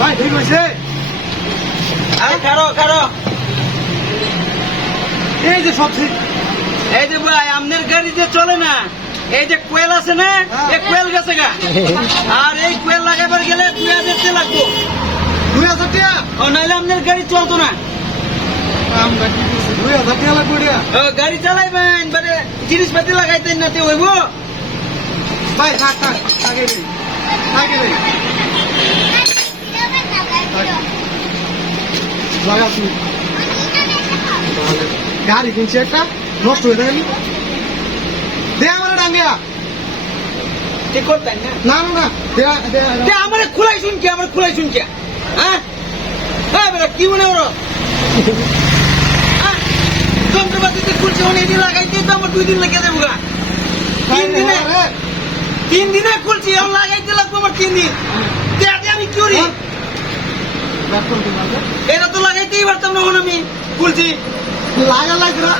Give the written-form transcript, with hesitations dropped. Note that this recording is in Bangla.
ভাই ঠিক হয়েছে। আরে খারো খারো, এই যে সব ঠিক। এই যে ভাই আপনার গাড়ি যে চলে না, এই যে কোয়েল আছে না, এই কোয়েল গেছে গা। আর এই কোয়েল লাগাবার গেলে 2000 টাকা লাগবো। 2000 টাকা? ও নাইলে আপনার গাড়ি চলতো না। আমরা কি করছি? 2000 টাকা লাগবে এটা? ও, গাড়ি চালাইবেন মানে জিনিসপাতি লাগাইতেন না তে হইব। ভাই থাক থাক থাকে নেই থাকে নেই লাগাচ্ছি। গাড়ি কিনছি একটা, নষ্ট হয়ে যায়নি। দে আমার ডাঙ্গিয়া। ঠিক করতেন না? না না না তে আমার খোলাই শুনছি, আমার খোলাই শুনছি। হ্যাঁ হ্যাঁ বেটা কি মনে করো? যন্ত্রপাতিতে খুলছে অনেক দিন লাগাইতে তো আমার 2 দিন লেগে যাবো গা। 3 দিনে খুলছি, এখন লাগাইতে লাগবো আমার 3 দিন। তে আমি কি করি? এটা তো লাগাইতেই পারতাম না, এখন আমি খুলছি। লাগা লাগবে না।